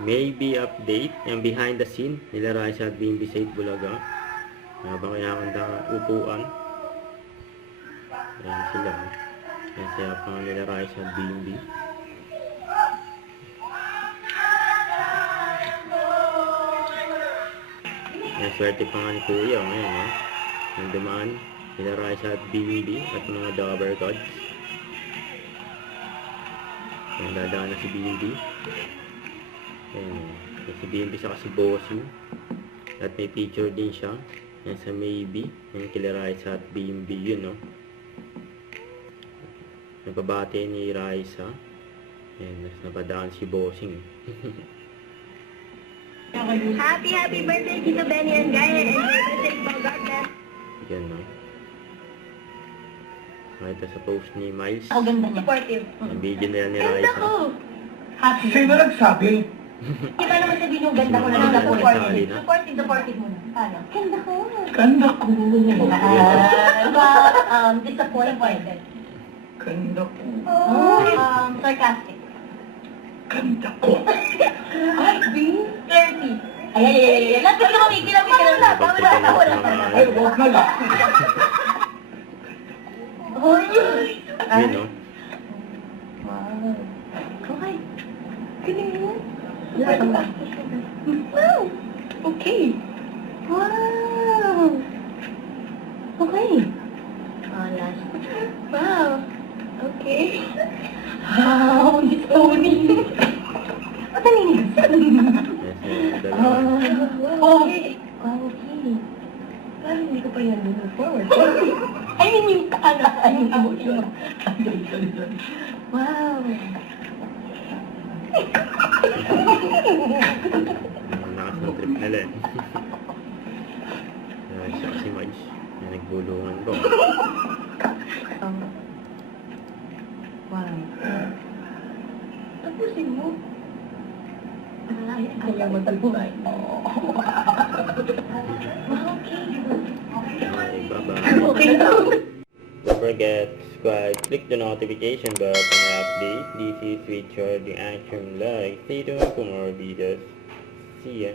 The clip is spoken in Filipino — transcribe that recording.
maybe update. Yung behind the scene nila Raisa at BMB sa Bulaga. Habang kinakanta ang upuan. Ayan sila. Ayan siya pang nila Raisa at BMB. Ayan, swerte pa nga ni Kuya. Ayan ha. Ang dumaan nila Raisa at BMB at mga Dabber Gods. Ayan, dadaan na si BMB. Ayan, si BMB sa kasi bossing. At may picture din siya. Ayan sa maybe. Ayan kila Raisa at BMB yun, no? Nababate ni Raisa. Ayan, napadaan si bossing. Happy birthday Tito Benny and Guy. And happy birthday po, God bless. Yan, no? Nakita sa post ni Miles. Ako ganda niya. Supportive. Ang video na yan ni Ganda Raisa. ko. Happy. Sino nagsabi? Di ba naman sabihin yung ganda ko na Sino supportive? na? Supportive mo na. Paano? Ganda ko. Ganda ko. Disappointed. Ganda ko. Sarcastic. Ganda ko. Ay, B? Flirty. Ay. Lapit ka mamigil. Tama na. Ay, huwag na lang. Yun, no? Wow. Okay. Galing mo. Wow. Okay. Wow. Okay. Last. Wow. Okay. Wow. It's Tony. Ba't naninig? Yes, dalawa. Okay. Okay. Parang hindi ko pa yan move forward. I mean, yung emotion. Wow. Lakas ng trip nila eh. Siya kasi Miles. Yung nagbulungan ko. Wow. Tapusin mo. Ayaw magtapunan. Okay, bye-bye. Okay lang. Don't forget to subscribe, click the notification bell for my update. This is Richard, the Action Live. Stay tuned for more videos. See ya.